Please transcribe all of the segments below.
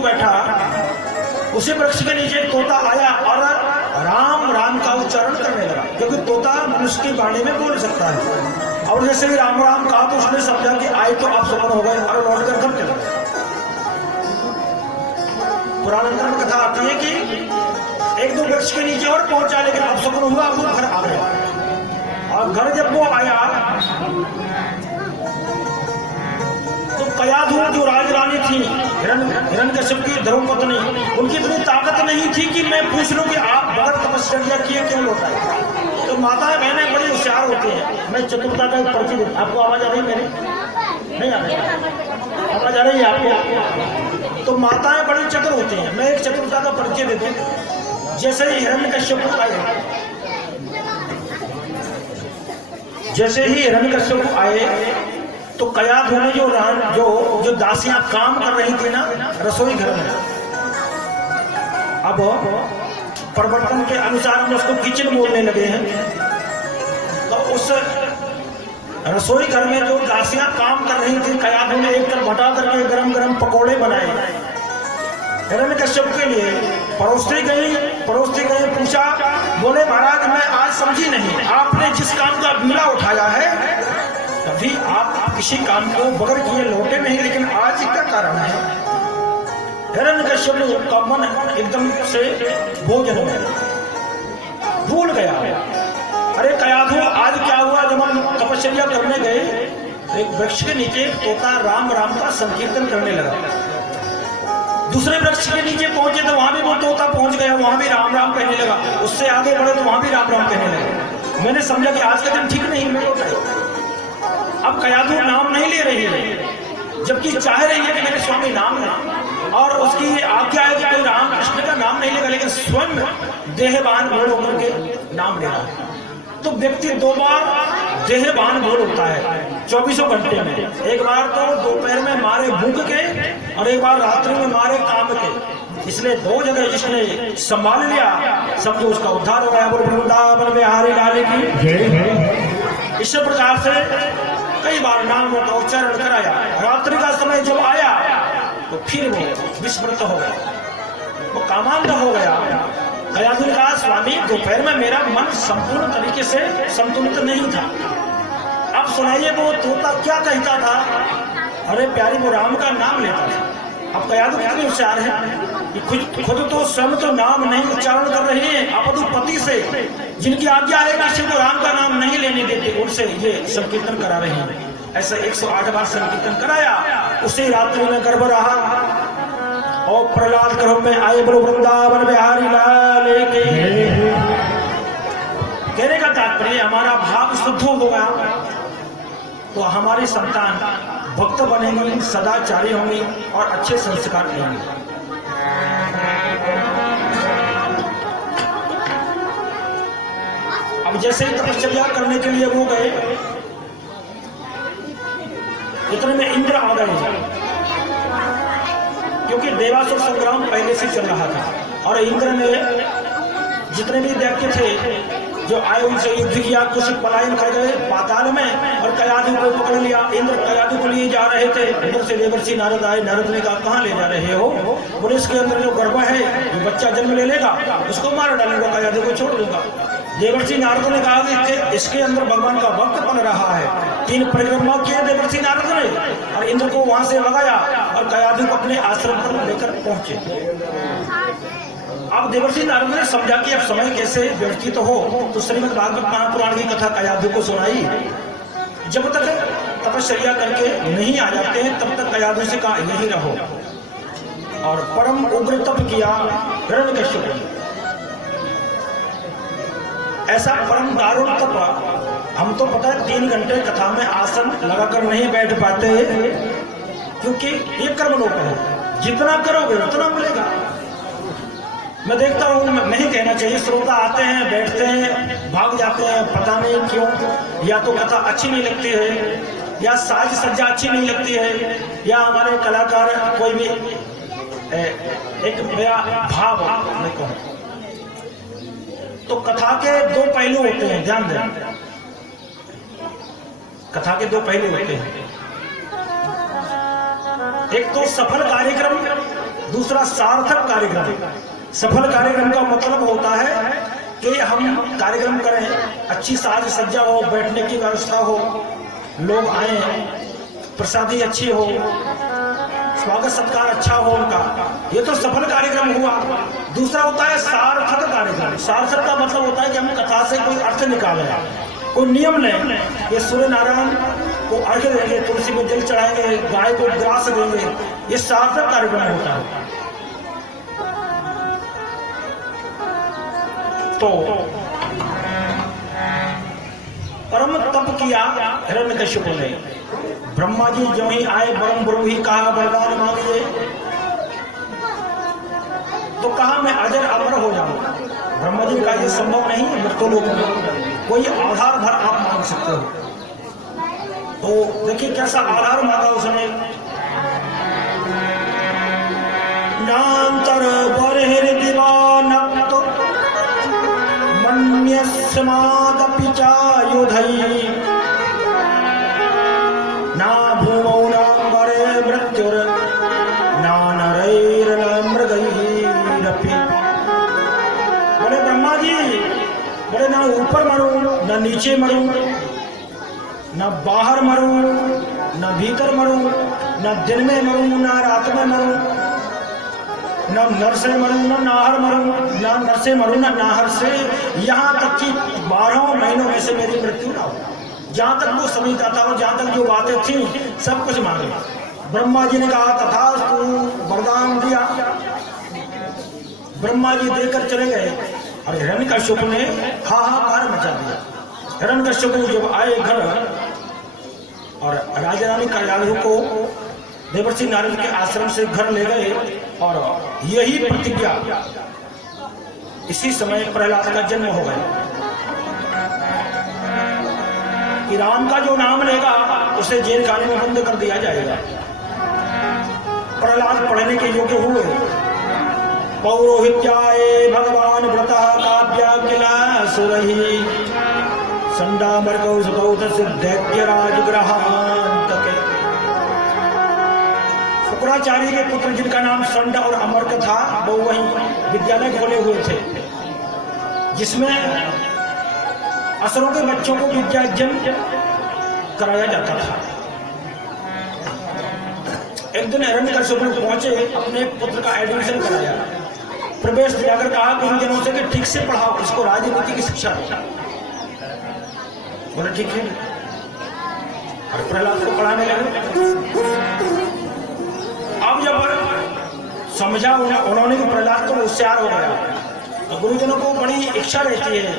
कयाधु बैठा, उसी वृक्ष के नीचे तोता आया और राम राम का उच्चारण करने लगा, क्योंकि तोता मनुष्य की वाणी में बोल सकता है। और जैसे ही राम राम कहा तो उसने समझा कि आए तो आप सफल हो गए और लौट कर घर चले गए। पुराणांतर में कथा आती है कि एक दो वृक्ष के नीचे और पहुंचा, लेकिन अब सफल हुआ, वो घर आ गया। और घर जब वो आया तो कयाधु जो राजरानी थी, हिरण्यकश्यप की धर्मपत्नी, उनकी इतनी ताकत नहीं थी कि मैं पूछ लूं कि आप बगैर तपस्या किए क्यों लौट आए। तो माताएं बहनें बड़ी होशियार होती हैं। मैं चतुरता का एक परिचय देता, आपको आवाज आ रही है मेरी? नहीं आ रही? आवाज आ रही है आपको? तो माताएं बड़ी चतुर होती हैं। मैं एक चतुरता का परिचय देता हूं। जैसे ही हिरण्यकश्यप आए तो कयाधु ने जो दासियां काम कर रही थी ना रसोई घर में, अब प्रवर्तन के अनुसार हम उसको किचन बोलने लगे हैं, तो उस रसोई घर में जो दासियां काम कर रही थी, कयाधु ने एक तरफ हटा करके गरम गरम पकोड़े बनाए हिरण्यकश्यप के लिए। पड़ोसी गई पूछा, बोले महाराज मैं आज समझी नहीं, आपने जिस काम का बीड़ा उठाया है कभी आप किसी काम को बगैर किए लौटे नहीं, लेकिन आज क्या कारण है? हिरण्यकश्यप का मन एकदम से भोजन में भूल गया। अरे कयाधु आज क्या हुआ? जब हम तपस्या करने गए, एक वृक्ष के नीचे तोता राम राम का संकीर्तन करने लगा। दूसरे वृक्ष के नीचे पहुंचे तो वहां भी वो तोता पहुंच गया, वहां भी राम राम कहने लगा। उससे आगे बढ़े तो वहां भी राम राम कहने लगा। मैंने समझा कि आज का दिन ठीक नहीं, मैं लौट आया। अब कयाधु नाम नहीं ले रही है, जबकि चाह रही है कि मेरे स्वामी नाम लें, और उसकी आज्ञा है कि कोई राम कृष्ण का नाम नहीं लेगा, लेकिन स्वयं देहबान बोल होकर के नाम ले रहा है। तो व्यक्ति दो बार देहबान बोल होता है 24 घंटे में। एक बार तो दोपहर में मारे भूख के और एक बार रात्रि में मारे काम के। इसलिए दो जगह जिसने संभाल लिया समझो उसका उद्धार हो गया। बोल वृंदावन बिहारी लाल की। इस प्रकार से कई बार नाम का उच्चारण कराया। रात्रि का समय जब आया तो फिर वो विस्मृत हो गया, वो कामांध हो गया। कयाधु ने कहा, स्वामी दोपहर में मेरा मन संपूर्ण तरीके से संतुलित नहीं था। अब सुनाइए वो तोता क्या कहता था? अरे प्यारी वो राम का नाम लेता था। अब कयाधु कितने होशियार है कि खुद तो स्वयं तो नाम नहीं उच्चारण कर रहे हैं, अपदु पति से जिनकी आज्ञा है किसी को राम का नाम नहीं लेने देते, उनसे ये संकीर्तन करा रहे हैं। ऐसा 108 बार संकीर्तन कराया। उसी रात्रि में गर्भ रहा और प्रहलाद गर्भ में आए। बोलो वृंदावन बिहारी लाल की। कहने का तात्पर्य हमारा भाव शुद्ध होगा तो हमारी संतान भक्त बनेंगी, सदाचारी होंगी और अच्छे संस्कार देंगे। अब जैसे ही तपस्या करने के लिए वो गए, इतने में इंद्र आ गए, क्योंकि देवासुर संग्राम पहले से चल रहा था और इंद्र ने जितने भी दैत्य थे जो आए उनसे युद्ध किया। कुछ पलायन कर गए पाताल में और कयाधु को पकड़ लिया। इंद्र कयाधु को लिए जा रहे थे, उधर से देवर्षि नारद आए। नारद ने कहा, कहाँ ले जा रहे हो? बोले इसके अंदर जो गर्भ है, जो बच्चा जन्म ले लेगा उसको मार डालूंगा, कयाधु को छोड़ दूंगा। देवर्षि नारद ने कहा कि इसके अंदर भगवान का भक्त बन रहा है। 3 परिक्रमा किए देवर्षि नारद ने और इंद्र को वहां से लगाया और कयाधु को अपने आश्रम पर लेकर पहुंचे। अब देवर्षि नारद ने समझा कि अब समय कैसे व्यतीत हो, तो श्रीमद् भागवत महापुराण की कथा कयाधु को सुनाई। जब तक तपस्या करके नहीं आ जाते हैं तब तक कयाधु से कहा यही रहो, और परम उग्र तप किया हिरण्यकश्यप ने। ऐसा परम दारुण तप हम तो पता है 3 घंटे कथा में आसन लगाकर नहीं बैठ पाते, क्योंकि ये कर्मलोक है, जितना करोगे उतना मिलेगा। मैं देखता हूँ, नहीं कहना चाहिए, श्रोता आते हैं बैठते हैं भाग जाते हैं, पता नहीं क्यों। या तो कथा अच्छी नहीं लगती है, या साज सज्जा अच्छी नहीं लगती है, या हमारे कलाकार कोई भी एक मेरा भाव मैं कहूँ तो कथा के 2 पहलू होते हैं, ध्यान दें। कथा के 2 पहलू होते हैं, एक तो सफल कार्यक्रम, दूसरा सार्थक कार्यक्रम। सफल कार्यक्रम का मतलब होता है कि हम कार्यक्रम करें, अच्छी साज सज्जा हो, बैठने की व्यवस्था हो, लोग आए, प्रसादी अच्छी हो, स्वागत सत्कार अच्छा हो उनका, ये तो सफल कार्यक्रम हुआ। दूसरा होता है सार्थक कार्यक्रम। सार्थक का मतलब होता है कि हम कथा से कोई अर्थ निकालें, कोई नियम लें। ये सूर्य नारायण को अर्घ्य देंगे, तुलसी में जल चढ़ाएंगे, गाय को ग्रास देंगे, ये सार्थक कार्यक्रम होता है। तो परम तप किया हिरण्यकश्यप ने। ब्रह्मा जी जो ही आए, परम गुरु ही कहा वरदान मांगिए, तो कहा मैं अजर अमर हो जाऊं। ब्रह्मा जी का ये संभव नहीं है, मृत्युलोक में कोई आधार भर आप मांग सकते हो। तो देखिए कैसा आधार मांगा उसने। नांतर बरहिर दीवानक्त मन्यस्मादपि चायुधै ना भूमौ नाम्बरे मृत्युर ना नरैर्न मृगैरपि। बोले ब्रह्मा जी, बोले ना ऊपर मरूं, ना नीचे मरूं, ना बाहर मरूं, ना भीतर मरूं, ना दिन में मरूं, ना रात में मरूं, ना नर से मरूं, ना नाहर मरूं, ना नर से मरूं, ना नाहर से, यहाँ तक कि 12 महीनों में से मेरी मृत्यु ना हो। जहां तक वो समय जाता हो, जहां तक जो बातें थी सब कुछ मांगे। ब्रह्मा जी ने कहा तथास्तु, वरदान दिया। ब्रह्मा जी देकर चले गए और हिरण्यकश्यप ने हाहाकार मचा दिया। हिरण्यकश्यप जब आए घर और राजा रानी कल्याणी को देवर्षि नारद के आश्रम से घर ले गए, और यही प्रतिज्ञा, इसी समय प्रहलाद का जन्म हो गया कि राम का जो नाम लेगा उसे जेल खाने में बंद कर दिया जाएगा। प्रहलाद पढ़ने के योग्य हुए। पौरोहित्याय भगवान व्रतः काव्या किला सुरहि संडामर्कौ सुतौ सिद्धैक्य राजग्रहान्तके। शुक्राचार्य के पुत्र जिनका नाम संड और अमर्क था, वो वहीं विद्यालय खोले हुए थे जिसमें असुरों के बच्चों को विद्यार्जन कराया जाता था। एक दिन हिरण्यकश्यप पहुंचे, अपने पुत्र का एडमिशन कराया, प्रवेश दिलाकर कहा गुरुजनों से कि ठीक से पढ़ाओ, इसको राजनीति की शिक्षा दो। बोले ठीक है, और प्रहलाद को पढ़ाने लगे। अब जब समझा उन्होंने कि प्रहलाद तो होशियार हो गया, तो गुरुजनों को बड़ी इच्छा रहती है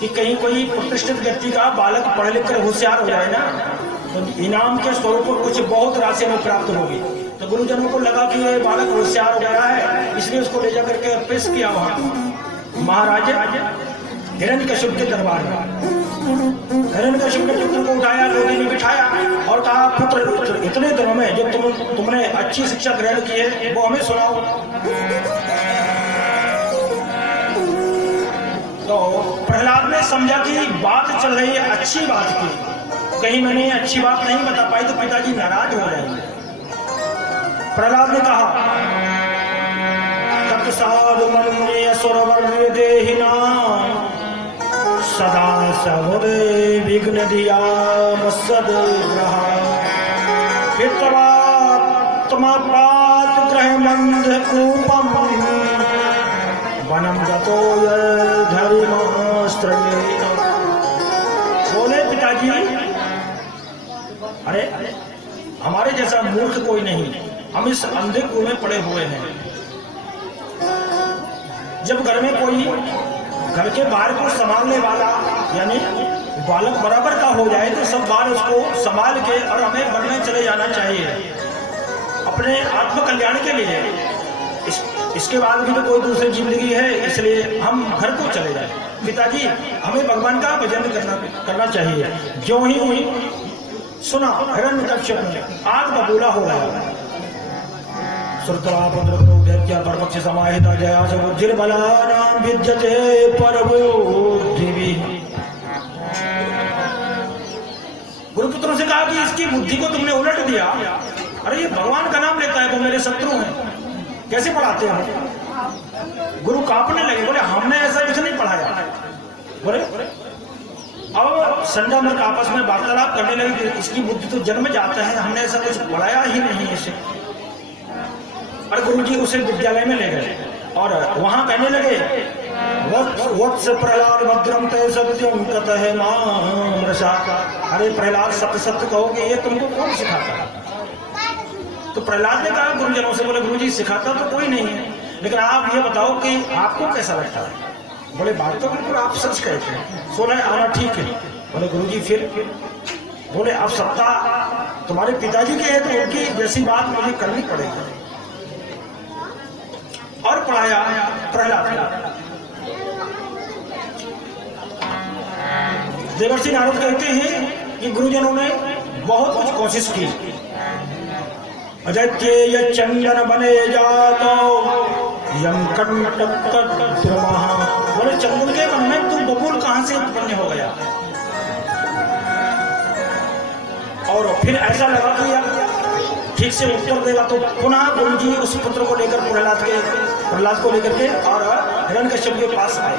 कि कहीं कोई प्रतिष्ठित व्यक्ति का बालक पढ़ लिख कर होशियार हो जाए ना, तो इनाम के स्वरूप कुछ बहुत राशि में प्राप्त होगी। तो गुरुजनों को लगा कि ये बालक होशियार हो गया है, इसलिए उसको ले जाकर के पेश किया वहां महाराज हिरण्यकश्यप के दरबार में। हिरण्यकश्यप ने पुत्र को उठाया, गोदी में बिठाया और कहा पुत्र, इतने दिनों में जो तुमने अच्छी शिक्षा ग्रहण की है वो हमें सुनाओ। तो प्रहलाद ने समझा कि बात चल रही है अच्छी बात की, कहीं मैंने अच्छी बात नहीं बता पाई तो पिताजी नाराज हो जाएंगे। प्रहलाद ने कहा तत्साधु मन्ये सुरवर्य देहिना सदा सहुरे विघ्न दिया मसद ग्रह पितवात्मपात ग्रह मंद कूपम वनम गतो धरिमास्त्र। बोले पिताजी, अरे हमारे जैसा मूर्ख कोई नहीं, हम इस अंधे कुएं में पड़े हुए हैं। जब घर में कोई घर के बाहर को संभालने वाला यानी बालक बराबर का हो जाए तो सब बार उसको संभाल के और हमें बनने चले जाना चाहिए अपने आत्म कल्याण के लिए। इसके बाद भी तो कोई दूसरी जिंदगी है, इसलिए हम घर को चले जाए। पिताजी, हमें भगवान का भजन करना चाहिए। जो ही सुना हिरण्यकश्यप ने आग बबूला हो गया। परपक्ष समाहिता जया सर्वजिर्बलानां विद्यते परबुद्धिः। गुरुपुत्रों से कहा कि इसकी बुद्धि को तुमने उलट दिया। अरे ये भगवान का नाम लेता है, वो मेरे शत्रु हैं, कैसे पढ़ाते हैं? गुरु कांपने लगे, बोले हमने ऐसा कुछ नहीं पढ़ाया। बोले अब संजय मर्क आपस में वार्तालाप करने लगे कि इसकी बुद्धि तो जन्म जाता है, हमने ऐसा कुछ पढ़ाया ही नहीं इसे। और गुरु जी उसे विद्यालय में ले गए और वहां कहने लगे वत्स प्रहलाद भद्रम ते सत्यम कतः माम रसा। अरे प्रहलाद सत्य सत्य कहोगे, ये तुमको कौन सिखाता है? तो प्रहलाद ने कहा गुरुजनों से, बोले गुरुजी सिखाता तो कोई नहीं है, लेकिन आप ये बताओ कि आपको कैसा लगता है? बोले बात तो बिल्कुल आप सच कहते हैं, 16 आना ठीक है। बोले गुरुजी फिर? बोले अब सत्ता तुम्हारे पिताजी के है तो उनकी जैसी बात मुझे करनी पड़ेगी। और पढ़ाया प्रहलाद। देवर्षि नारद कहते हैं कि गुरुजनों ने बहुत कुछ कोशिश की। अजत्य चंदन बने जातो यम बोले चंदन के मन में तू बबूल कहां से उत्पन्न हो गया? और फिर ऐसा लगा कि यार ठीक से उत्तर देगा तो पुनः गुरु जी उस पुत्र को लेकर प्रहलाद को लेकर के और हिरण्यकश्यप के पास आए।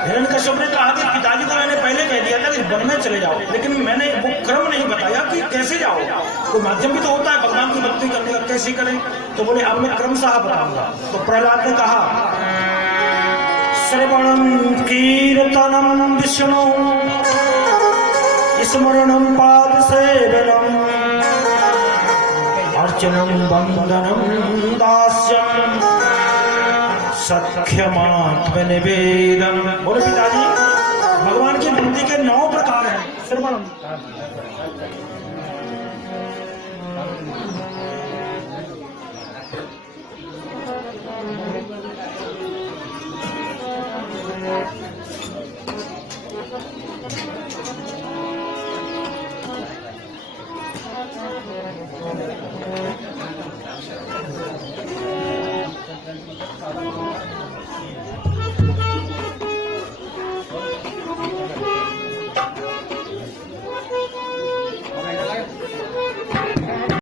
हिरण्यकश्यप ने कहा कि पिताजी को मैंने पहले कह दिया था कि वन में चले जाओ, लेकिन मैंने वो क्रम नहीं बताया कि कैसे जाओ। कोई माध्यम भी तो होता है भगवान की भक्ति करने का, कैसे करें? तो बोले अब मैं क्रमशः बताऊंगा। तो प्रहलाद ने कहा श्रवणम कीर्तनम विष्णु स्मरणम पाद सेवनम अर्चनम वंदनम दास्यम सख्यमात्म निवेदन। बोले पिताजी भगवान की भक्ति के 9 प्रकार हैं। श्रवणम